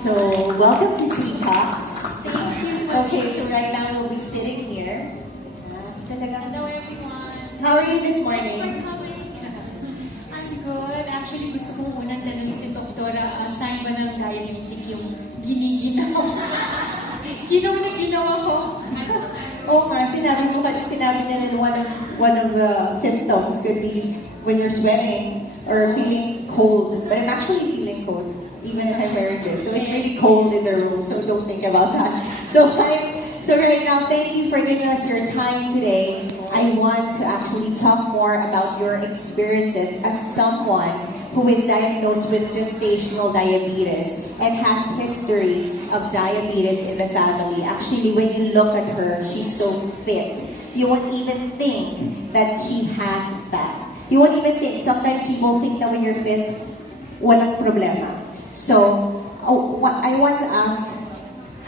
So, welcome to Sweet Talks. Thank you. Okay, so right now we'll be sitting here. Hello everyone. How are you this Thanks morning? for coming. I'm good. Actually, gusto ko unang tanongin si Doktora, sign ba ng diabetic yung giniginaw? Ginaw na ginaw ako. Oh nga, sinabi niya rin one of the symptoms could be when you're sweating or feeling cold. But I'm actually feeling cold, even if I'm wearing this. So it's really cold in the room, so don't think about that. So right now, thank you for giving us your time today. I want to actually talk more about your experiences as someone who is diagnosed with gestational diabetes and has history of diabetes in the family. Actually, when you look at her, she's so fit. You won't even think that she has that. You won't even think. Sometimes people think that when you're fit, walang problema. So, I want to ask,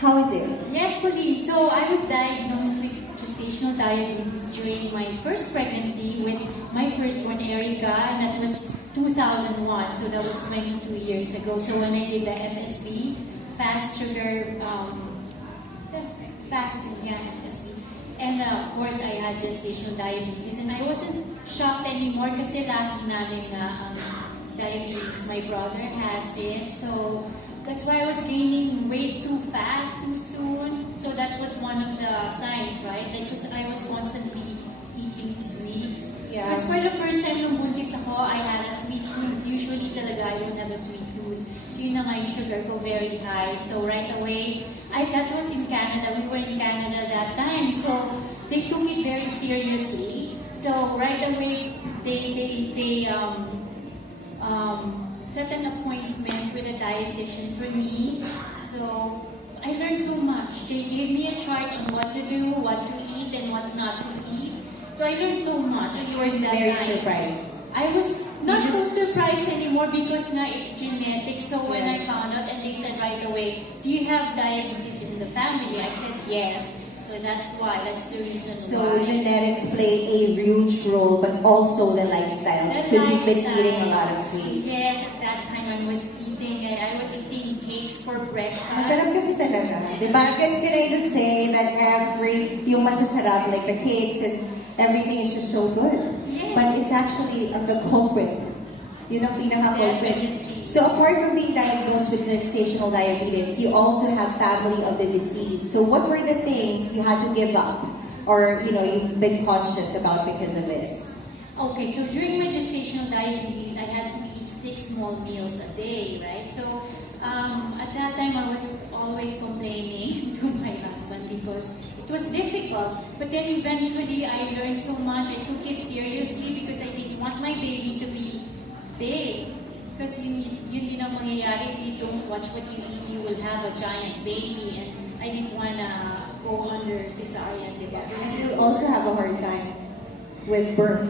how is it? Yes, Pauline. So I was diagnosed with gestational diabetes during my first pregnancy with my firstborn, Erica, and that was 2001. So that was 22 years ago. So when I did the FSB, fasting, FSB. And of course, I had gestational diabetes. And I wasn't shocked anymore kasi lagi namin na diabetes. My brother has it. So that's why I was gaining weight too fast, too soon. So that was one of the signs, right? Like, because I was constantly eating sweets. Yeah. Because for the first time nung buntis ako, I had a sweet tooth. Usually talaga I don't have a sweet tooth. So yun na nga yung sugar ko very high. So right away, that was in Canada. We were in Canada that time. So they took it very seriously. So right away, they set an appointment with a dietitian for me. So I learned so much. They gave me a chart on what to do, what to eat, and what not to eat. So I learned so much. You were very surprised. I was not so surprised anymore because na it's genetic. So when I Yes. found out and they said right away, do you have diabetes in the family? I said yes. So that's why. That's the reason So why. genetics play a huge role, but also the lifestyles, The because you've been lifestyle. eating a lot of sweets. Yes, at that time I was eating cakes for breakfast. Masarap kasi talaga. Diba? Can I just say that yung masasarap, like the cakes and everything is just so good. Yes. But it's actually the culprit. Yun ang pinaka-culprit. Definitely. So apart from being diagnosed with gestational diabetes, you also have family of the disease. So what were the things you had to give up or, you've been conscious about because of this? Okay, so during my gestational diabetes, I had to eat 6 small meals a day, right? So at that time, I was always complaining to my husband because it was difficult. But then eventually, I learned so much. I took it seriously because I didn't want my baby to be big. Because yun din ang mangyayari if you don't watch what you eat, you will have a giant baby. And I didn't want to go under cesarean, diba? And you also have a hard time with birth.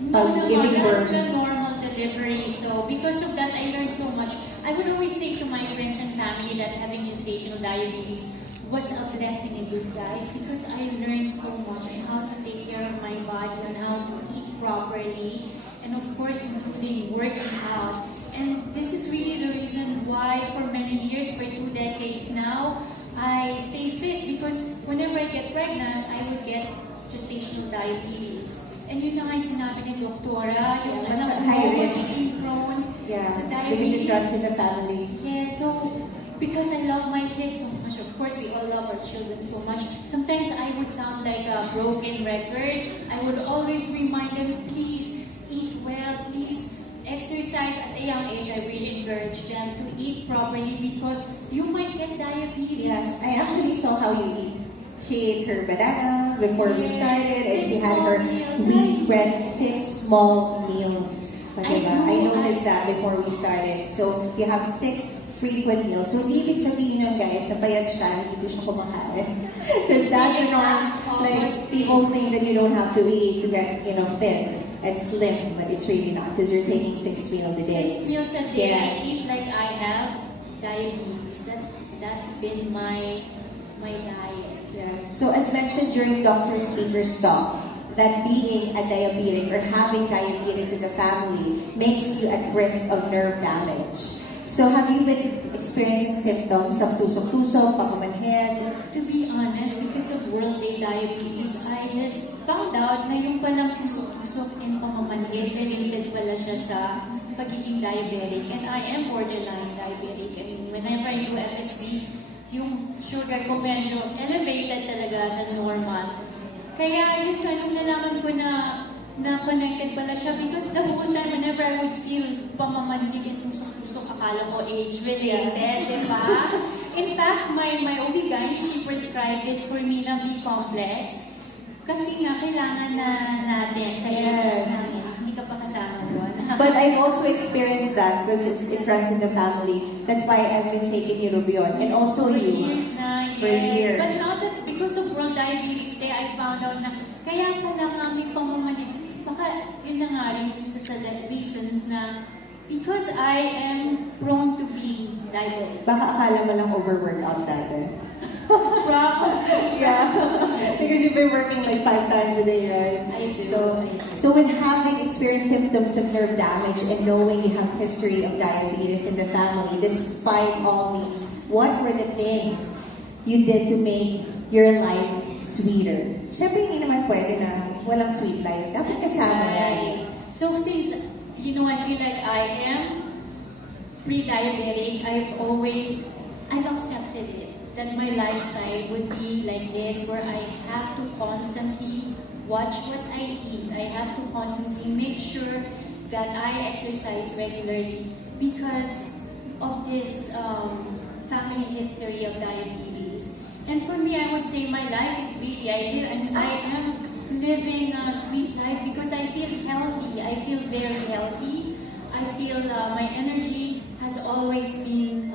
No, Giving that's birth. the normal delivery. So because of that, I learned so much. I would always say to my friends and family that having gestational diabetes was a blessing in disguise because I learned so much on how to take care of my body, on how to eat properly, and of course, including working out. And this is really the reason why for many years, for 2 decades now, I stay fit because whenever I get pregnant, I would get gestational diabetes. And yun na nga yung sinabi ni Doktora, yung mas anak high mo risk. magiging prone Yeah, sa because it diabetes. runs in the family. Yes, so because I love my kids so much, of course we all love our children so much. Sometimes I would sound like a broken record. I would always remind them, please eat well, please exercise at a young age. I really encourage them to eat properly because you might get diabetes. Yes, I actually saw how you eat. She ate her banana before we Yes, started, and 6 she had small her meals. wheat bread, 6 small meals. I Diba? do. I noticed that before we started. So, you have 6 frequent meals. So, hindi ibig sabihin yun, guys, sa bayad siya, hindi ko siya kumakain. Because that's the norm. Like, people think that you don't have to eat to get, fit and slim, but it's really not because you're taking 6 meals a day. 6 meals a day. Yes. I eat like I have diabetes. That's been my diet. Yes. So as mentioned during Dr. Speaker's talk, that being a diabetic or having diabetes in the family makes you at risk of nerve damage. So have you been experiencing symptoms of tusok-tusok, pamamanhid? To be honest, because of World Day Diabetes, I just found out na yung palang pusok-pusok and pamamanhid related pala siya sa pagiging diabetic. And I am borderline diabetic. I mean, whenever I do FSB, yung sugar ko medyo elevated talaga than normal. Kaya yun ka, nung nalaman ko na connected pala siya because the whole time whenever I would feel pamamanhid and tusok-tusok, akala ko age-related, di ba? In fact, my OB-GYN, she prescribed it for me na B-complex. Kasi nga, kailangan na natin sa age namin. Hindi ka pa kasama doon. But I've also experienced that because it runs in the family. That's why I've been taking Eurobion. And also For you. years na, For yes. years. But now that because of World Diabetes Day, I found out na kaya pala kami pamamanhid. Baka yun na nga rin yung isa sa reasons na because I am prone to be diabetic. Baka akala mo lang overworkout dati. Probably. Yeah. Because you've been working like 5 times a day, right? I do. So when having experienced symptoms of nerve damage and knowing you have history of diabetes in the family, despite all these, what were the things you did to make your life sweeter? Siyempre, hindi naman pwede na walang sweet life. Dapat kasama yan. So since, I feel like I am pre-diabetic, I've accepted it. That my lifestyle would be like this, where I have to constantly watch what I eat. I have to constantly make sure that I exercise regularly because of this family history of diabetes. And for me, I would say my life is really, I am living a sweet life because I feel healthy. I feel very healthy. I feel my energy has always been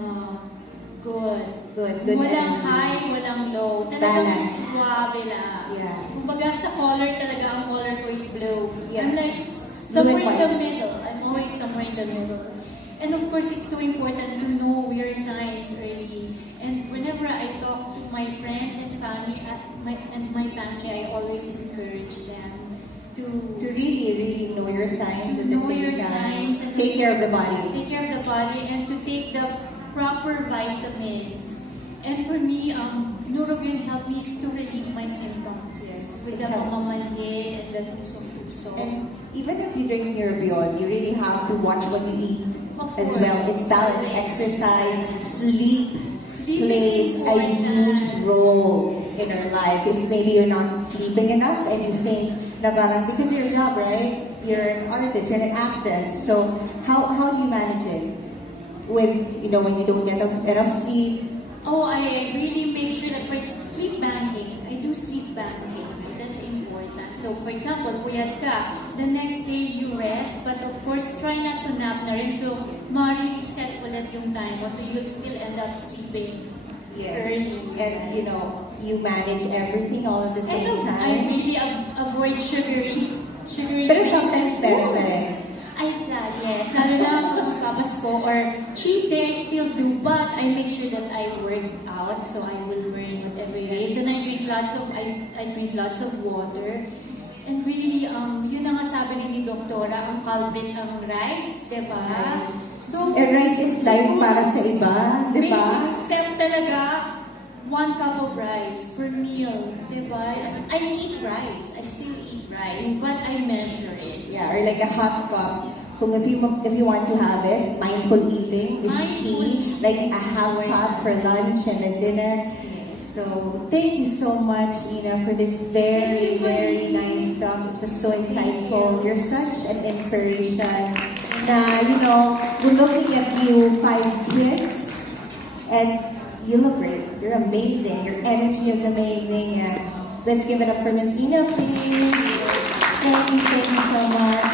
good. Walang energy. high, walang low. Talagang Balance. suave lang. Yeah. Kumbaga sa color talaga, ang color ko is blue. Yeah. I'm like somewhere in the middle. I'm always somewhere in the middle. And of course, it's so important to know your signs early. And whenever I talk to my friends and family, my family, I always encourage them to really know your signs to at the know same your time. signs and Take care of the body. Take care of the body and to take the proper vitamins. And for me, Nurogen helped me to relieve my symptoms. Yes, With it the helped. pamamanhid and the tusok-tusok. And even if you drink Eurobion, you really have to watch what you eat Of as course. well. It's balance, exercise, sleep Sleep plays is a important. huge role in our life. If maybe you're not sleeping enough and you think na parang because of your job, right? You're an artist, you're an actress. So how do you manage it? When you don't get enough sleep? Oh, I really make sure that for sleep banking, I do sleep banking. That's important. So, for example, puyat ka, the next day you rest, but of course, try not to nap na rin. So, ma-reset ulit yung time mo. So, you'll still end up sleeping early. And you manage everying all at the same I time. really avoid sugary Pero drinks. sometimes better pa rin. Yes. Lalo na kung magpapasko or cheat day, I still do, but I make sure that I work out, so I will burn whatever it is. And I drink lots of water. And really, yun ang sabi rin ni Doktora, ang culprit ang rice, di ba? Rice. So, Rice is life para sa iba, di ba? basic step talaga, 1 cup of rice per meal, di ba? I eat rice, I still eat rice, but I measure it. Yeah, or like a half cup. Kung if you want to have it, mindful eating is Mindful key. eating Like is a half important. cup for lunch and then dinner. So thank you so much, Ina, for this very, very nice talk. It was so insightful. You're such an inspiration. Na, we're looking at you 5 kids, and you look great. You're amazing. Your energy is amazing. And let's give it up for Miss Ina, please. Thank you so much.